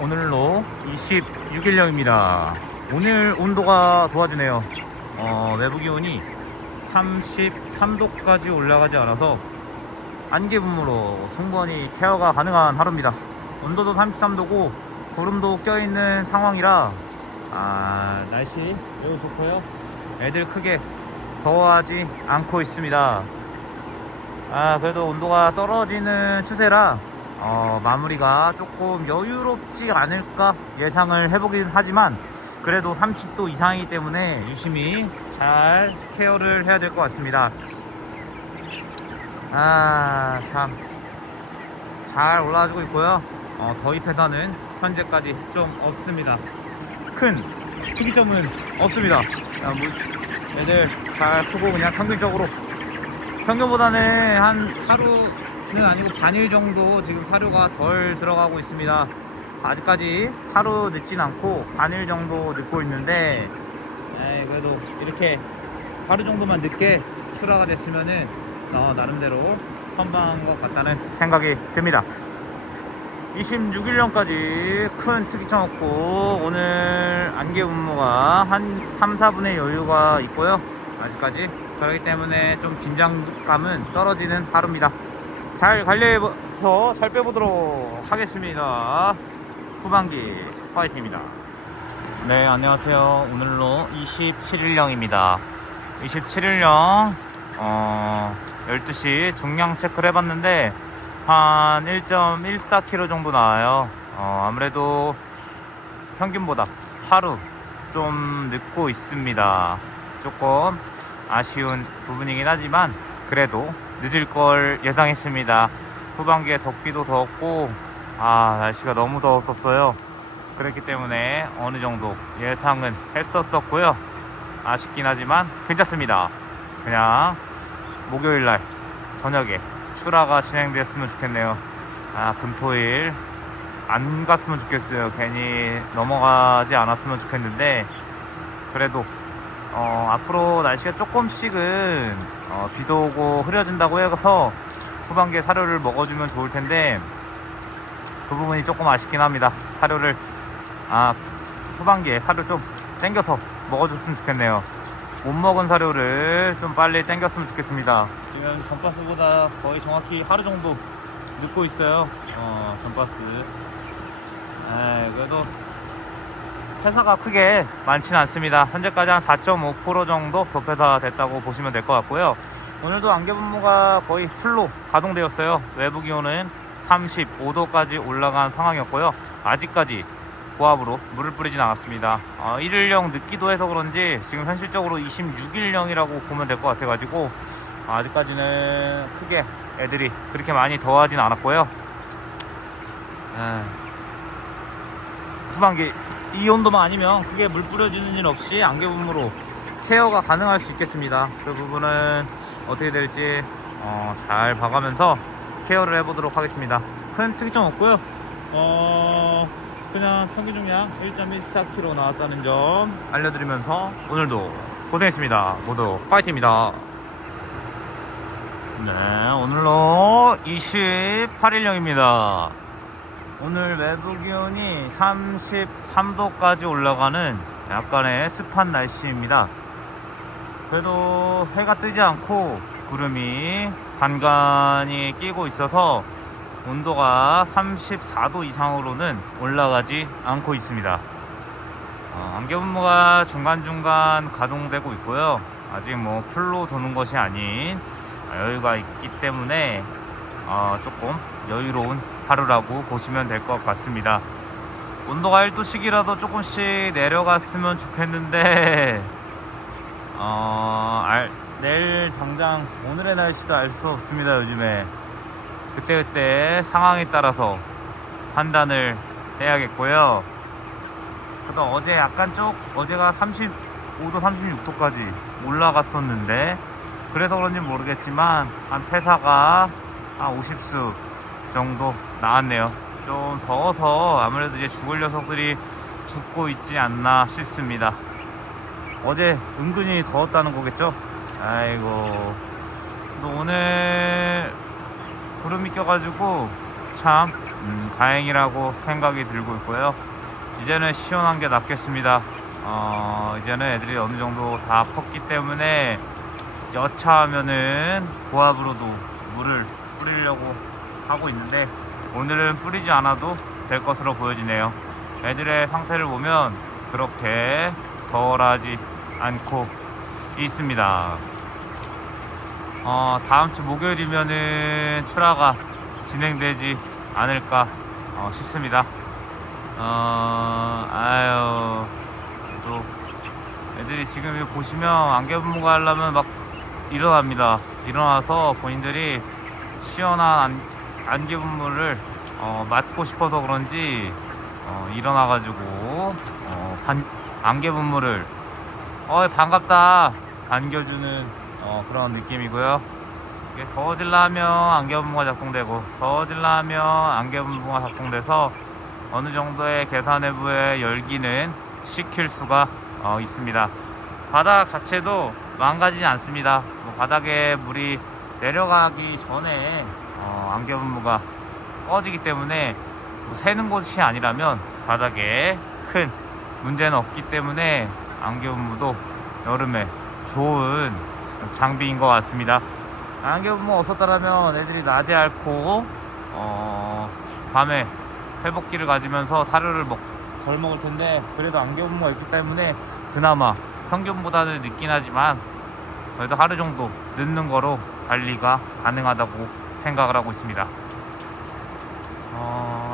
오늘로 26일령입니다. 오늘 온도가 도와주네요. 외부 기온이 33도까지 올라가지 않아서 안개분무로 충분히 케어가 가능한 하루입니다. 온도도 33도고 구름도 껴있는 상황이라 날씨 매우 좋고요. 애들 크게 더워하지 않고 있습니다. 그래도 온도가 떨어지는 추세라 마무리가 조금 여유롭지 않을까 예상을 해보긴 하지만 그래도 30도 이상이기 때문에 유심히 잘 케어를 해야 될 것 같습니다. 참 잘 올라가지고 있고요. 더위 폐사는 현재까지 좀 없습니다. 큰 특이점은 없습니다. 애들 잘 크고 그냥 평균보다는 한 하루는 아니고 반일 정도 지금 사료가 덜 들어가고 있습니다. 아직까지 하루 늦진 않고 반일 정도 늦고 있는데 그래도 이렇게 하루 정도만 늦게 출하가 됐으면은 나름대로 선방한 것 같다는 생각이 듭니다. 26일령까지 큰 특이점 없고 오늘 안개 분무가 한 3-4분의 여유가 있고요. 아직까지 그렇기 때문에 좀 긴장감은 떨어지는 하루입니다. 잘 관리해서 잘 빼보도록 하겠습니다. 후반기 파이팅입니다. 네, 안녕하세요. 오늘로 27일령입니다. 27일령 12시 중량 체크를 해봤는데 한 1.14kg 정도 나와요. 아무래도 평균보다 하루 좀 늦고 있습니다. 조금 아쉬운 부분이긴 하지만 그래도 늦을 걸 예상했습니다. 후반기에 덥기도 더웠고 날씨가 너무 더웠었어요. 그렇기 때문에 어느 정도 예상은 했었고요. 아쉽긴 하지만 괜찮습니다. 그냥 목요일날 저녁에 출하가 진행됐으면 좋겠네요. 금토일 안 갔으면 좋겠어요. 괜히 넘어가지 않았으면 좋겠는데 그래도 앞으로 날씨가 조금씩은 비도 오고 흐려진다고 해서 후반기에 사료를 먹어주면 좋을 텐데 그 부분이 조금 아쉽긴 합니다. 사료를 후반기에 사료 좀 땡겨서 먹어줬으면 좋겠네요. 못 먹은 사료를 좀 빨리 땡겼으면 좋겠습니다. 지금 전바스보다 거의 정확히 하루 정도 늦고 있어요. 전바스. 그래도 회사가 크게 많지는 않습니다. 현재까지 한 4.5% 정도 도폐사 됐다고 보시면 될 것 같고요. 오늘도 안개 분무가 거의 풀로 가동되었어요. 외부 기온은 35도까지 올라간 상황이었고요. 아직까지 고압으로 물을 뿌리진 않았습니다. 1일령 늦기도 해서 그런지 지금 현실적으로 26일령이라고 보면 될 것 같아가지고 아직까지는 크게 애들이 그렇게 많이 더하진 않았고요. 후반기 이 온도만 아니면 크게 물 뿌려주는 일 없이 안개 분무로 케어가 가능할 수 있겠습니다. 그 부분은 어떻게 될지 잘 봐가면서 케어를 해보도록 하겠습니다. 큰 특이점 없고요. 그냥 평균 중량 1.14kg 나왔다는 점 알려드리면서 오늘도 고생했습니다. 모두 파이팅입니다. 네, 오늘로 28일령입니다. 오늘 외부 기온이 33도까지 올라가는 약간의 습한 날씨입니다. 그래도 해가 뜨지 않고 구름이 간간히 끼고 있어서 온도가 34도 이상으로는 올라가지 않고 있습니다. 안개 분무가 중간중간 가동되고 있고요. 아직 풀로 도는 것이 아닌 여유가 있기 때문에 조금 여유로운 하루라고 보시면 될 것 같습니다. 온도가 1도씩이라도 조금씩 내려갔으면 좋겠는데 내일 당장 오늘의 날씨도 알 수 없습니다. 요즘에 그때그때 상황에 따라서 판단을 해야겠고요. 그래도 어제 어제가 35도 36도까지 올라갔었는데 그래서 그런지 모르겠지만 한 폐사가 한 50수 정도 나왔네요. 좀 더워서 아무래도 이제 죽을 녀석들이 죽고 있지 않나 싶습니다. 어제 은근히 더웠다는 거겠죠? 또 오늘 구름이 껴가지고 참 다행이라고 생각이 들고 있고요. 이제는 시원한 게 낫겠습니다. 이제는 애들이 어느 정도 다 컸기 때문에 여차하면은 고압으로도 물을 뿌리려고 하고 있는데 오늘은 뿌리지 않아도 될 것으로 보여지네요. 애들의 상태를 보면 그렇게 덜하지 않고 있습니다. 다음주 목요일이면은 출하가 진행되지 않을까 싶습니다. 또 애들이 지금 보시면 안개분무가 하려면 막 일어납니다. 일어나서 본인들이 시원한 안개분무를 맞고 싶어서 그런지 일어나가지고 안개분무를 반갑다 안겨주는 그런 느낌이고요. 더워질라 하면 안개분무가 작동되고 더워질라 하면 안개분무가 작동돼서 어느 정도의 계산 내부의 열기는 식힐 수가 있습니다. 바닥 자체도 망가지지 않습니다. 바닥에 물이 내려가기 전에 안개분무가 꺼지기 때문에 새는 곳이 아니라면 바닥에 큰 문제는 없기 때문에 안개분무도 여름에 좋은 장비인 것 같습니다. 안개분무 없었더라면 애들이 낮에 앓고 밤에 회복기를 가지면서 사료를 덜 먹을 텐데 그래도 안개분무가 있기 때문에 그나마 평균보다는 늦긴 하지만 그래도 하루 정도 늦는 거로 관리가 가능하다고 생각을 하고 있습니다.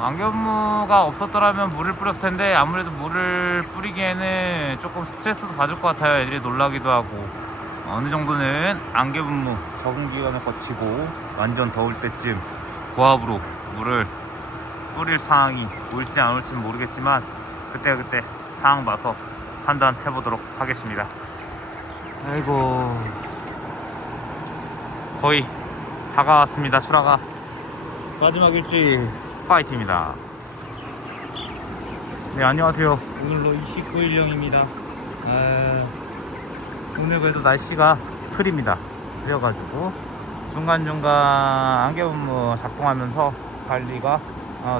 안개분무가 없었더라면 물을 뿌렸을 텐데 아무래도 물을 뿌리기에는 조금 스트레스도 받을 것 같아요. 애들이 놀라기도 하고 어느 정도는 안개분무 적응 기간을 거치고 완전 더울 때쯤 고압으로 물을 뿌릴 상황이 올지 안 올지는 모르겠지만 그때 상황 봐서 판단해 보도록 하겠습니다. 아이고 거의 다가왔습니다. 출하가 마지막 일주일 파이트입니다. 네, 안녕하세요. 오늘로 29일령입니다. 오늘 그래도 날씨가 흐립니다. 그래가지고 중간중간 안개분무 작동하면서 관리가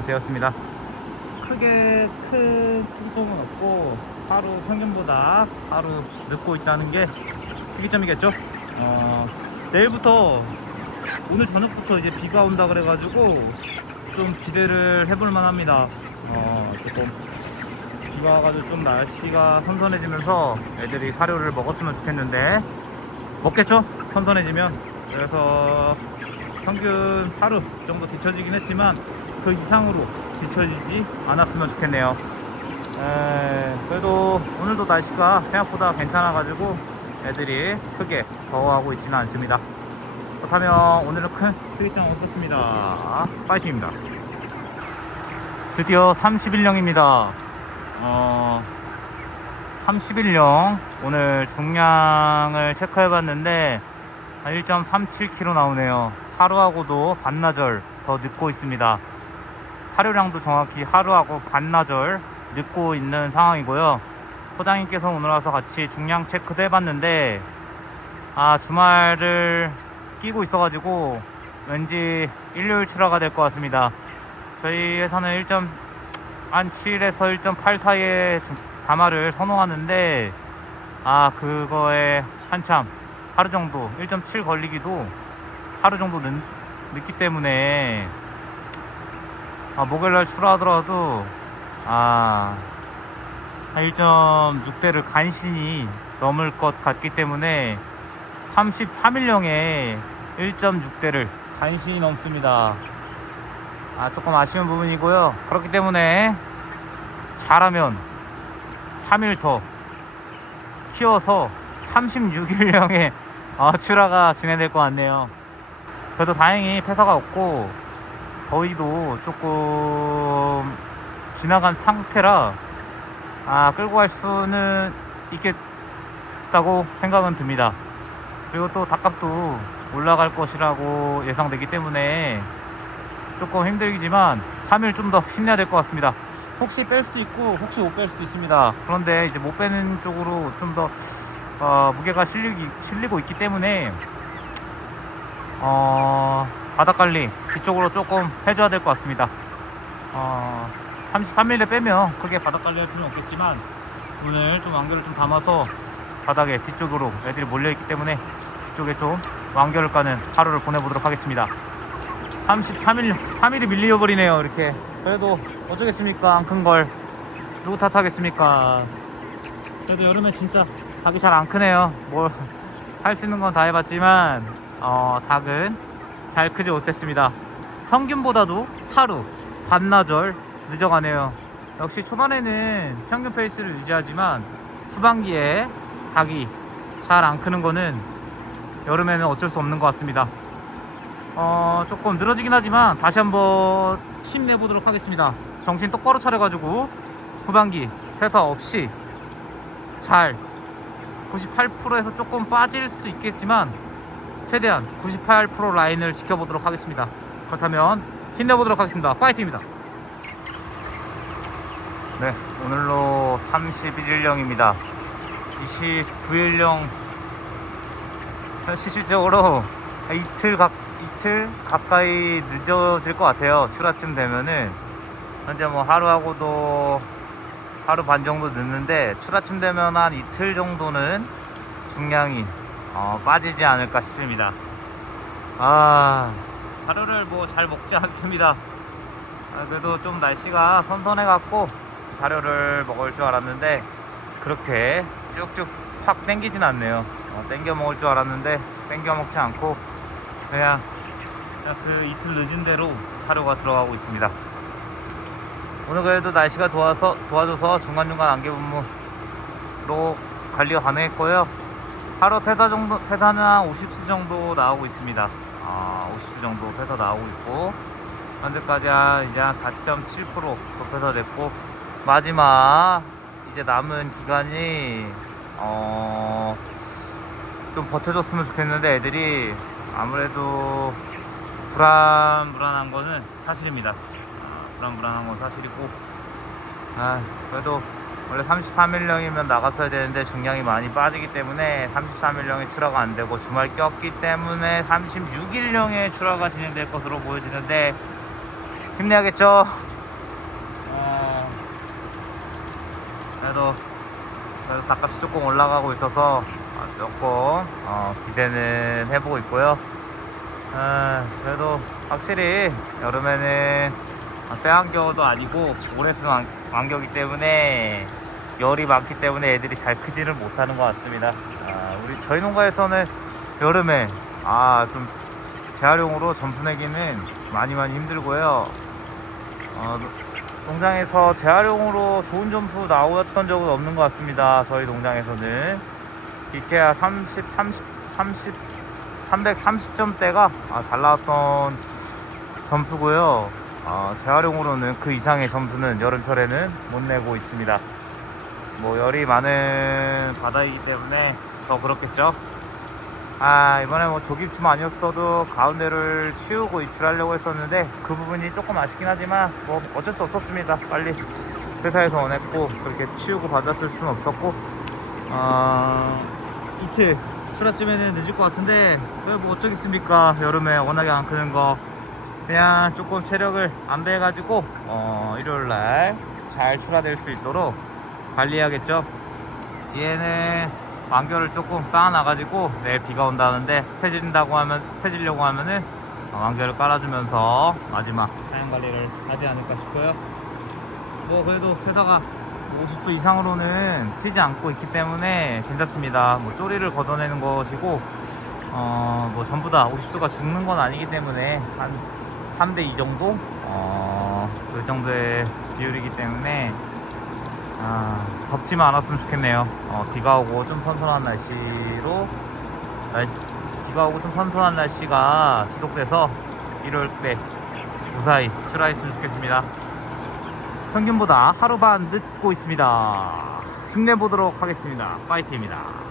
되었습니다. 크게 큰 통통은 없고 하루 평균보다 하루 늦고 있다는 게 특이점이겠죠. 내일부터 오늘 저녁부터 이제 비가 온다 그래가지고 좀 기대를 해볼 만합니다. 조금 비가 와가지고 좀 날씨가 선선해지면서 애들이 사료를 먹었으면 좋겠는데 먹겠죠? 선선해지면. 그래서 평균 하루 정도 뒤처지긴 했지만 그 이상으로 뒤처지지 않았으면 좋겠네요. 그래도 오늘도 날씨가 생각보다 괜찮아가지고 애들이 크게 더워하고 있지는 않습니다. 그렇다면 오늘은 큰 특이점 없었습니다. 파이팅입니다. 드디어 31령입니다. 31령 오늘 중량을 체크해봤는데 1.37kg 나오네요. 하루하고도 반나절 더 늦고 있습니다. 사료량도 정확히 하루하고 반나절 늦고 있는 상황이고요. 소장님께서 오늘 와서 같이 중량 체크도 해봤는데 주말을 끼고 있어가지고 왠지 일요일 출하가 될 것 같습니다. 저희 회사는 1.7에서 1.8 사이의 담화를 선호하는데 그거에 한참 하루 정도 1.7 걸리기도 하루 정도 늦기 때문에 목요일날 출하하더라도 한 1.6대를 간신히 넘을 것 같기 때문에 33일령에 1.6대를 간신히 넘습니다. 조금 아쉬운 부분이고요. 그렇기 때문에 잘하면 3일 더 키워서 36일령에 출하가 진행될 것 같네요. 그래도 다행히 폐사가 없고 더위도 조금 지나간 상태라 끌고 갈 수는 있겠다고 생각은 듭니다. 그리고 또 닭값도 올라갈 것이라고 예상되기 때문에 조금 힘들지만 3일 좀 더 힘내야 될 것 같습니다. 혹시 뺄 수도 있고 혹시 못 뺄 수도 있습니다. 그런데 이제 못 빼는 쪽으로 좀 더 무게가 실리고 있기 때문에 바닥관리 뒤쪽으로 조금 해줘야 될 것 같습니다. 33mm 빼면 크게 바닥관리 할 필요는 없겠지만 오늘 좀 완결을 좀 담아서 바닥에 뒤쪽으로 애들이 몰려있기 때문에 뒤쪽에 좀 완결을 까는 하루를 보내보도록 하겠습니다. 3mm 밀려버리네요. 이렇게. 그래도 어쩌겠습니까? 안 큰 걸 누구 탓하겠습니까? 그래도 여름에 진짜 닭이 잘 안 크네요. 뭘 할 수 있는 건 다 해봤지만 닭은 잘 크지 못했습니다. 평균보다도 하루 반나절 늦어가네요. 역시 초반에는 평균 페이스를 유지하지만 후반기에 닭이 잘 안 크는 거는 여름에는 어쩔 수 없는 것 같습니다. 조금 늘어지긴 하지만 다시 한번 힘내보도록 하겠습니다. 정신 똑바로 차려가지고 후반기 회사 없이 잘 98%에서 조금 빠질 수도 있겠지만 최대한 98% 라인을 지켜보도록 하겠습니다. 그렇다면 힘내보도록 하겠습니다. 파이팅입니다. 네, 오늘로 31일령입니다. 29일령 실질적으로 이틀 가까이 늦어질 것 같아요. 출하쯤 되면은 현재 뭐 하루하고도 하루 반 정도 늦는데 출하쯤 되면 한 이틀 정도는 중량이 빠지지 않을까 싶습니다. 사료를 뭐 잘 먹지 않습니다. 그래도 좀 날씨가 선선해 갖고 사료를 먹을 줄 알았는데 그렇게 쭉쭉 확 땡기진 않네요. 땡겨 먹을 줄 알았는데 땡겨 먹지 않고 그냥 그 이틀 늦은 대로 사료가 들어가고 있습니다. 오늘 그래도 날씨가 도와줘서 중간중간 안개분무로 관리가 가능했고요. 하루 폐사는 한 50수 정도 나오고 있습니다. 50수 정도 폐사 나오고 있고 현재까지 이제 한 4.7% 폐사 됐고 마지막 이제 남은 기간이 좀 버텨줬으면 좋겠는데 애들이 아무래도 불안한 거는 사실입니다. 불안한 건 사실이고 그래도 원래 33일령이면 나갔어야 되는데 중량이 많이 빠지기 때문에 33일령에 출하가 안 되고 주말 꼈기 때문에 36일령에 출하가 진행될 것으로 보여지는데 힘내야겠죠. 그래도 닭값이 조금 올라가고 있어서 조금 기대는 해보고 있고요. 그래도 확실히 여름에는 쇠안겨도 아니고 오래 쓴 안겨기 때문에 열이 많기 때문에 애들이 잘 크지를 못하는 것 같습니다. 저희 농가에서는 여름에 좀 재활용으로 점수 내기는 많이 힘들고요. 농장에서 재활용으로 좋은 점수 나왔던 적은 없는 것 같습니다. 저희 농장에서는 이케아 330점대가 잘 나왔던 점수고요. 재활용으로는 그 이상의 점수는 여름철에는 못 내고 있습니다. 뭐 열이 많은 바다이기 때문에 더 그렇겠죠. 이번에 뭐 조깁춤 아니었어도 가운데를 치우고 입출하려고 했었는데 그 부분이 조금 아쉽긴 하지만 뭐 어쩔 수 없었습니다. 빨리 회사에서 원했고 그렇게 치우고 받았을 수는 없었고 이틀 출하쯤에는 늦을 것 같은데 뭐 어쩌겠습니까. 여름에 워낙에 안 크는 거 그냥 조금 체력을 안배해가지고 일요일날 잘 출하될 수 있도록 관리해야겠죠. 뒤에는 완결을 조금 쌓아놔가지고 내일 비가 온다는데 스페질려고 하면은 완결을 깔아주면서 마지막 사양 관리를 하지 않을까 싶고요. 뭐 그래도 회사가 50수 이상으로는 튀지 않고 있기 때문에 괜찮습니다. 뭐 쪼리를 걷어내는 것이고 뭐 전부 다 50수가 죽는 건 아니기 때문에 한 3대2 정도? 그 정도의 비율이기 때문에 덥지만 않았으면 좋겠네요. 비가 오고 좀 선선한 날씨가 지속돼서 일요일 때 무사히 출하했으면 좋겠습니다. 평균보다 하루 반 늦고 있습니다. 힘내보도록 하겠습니다. 파이팅입니다.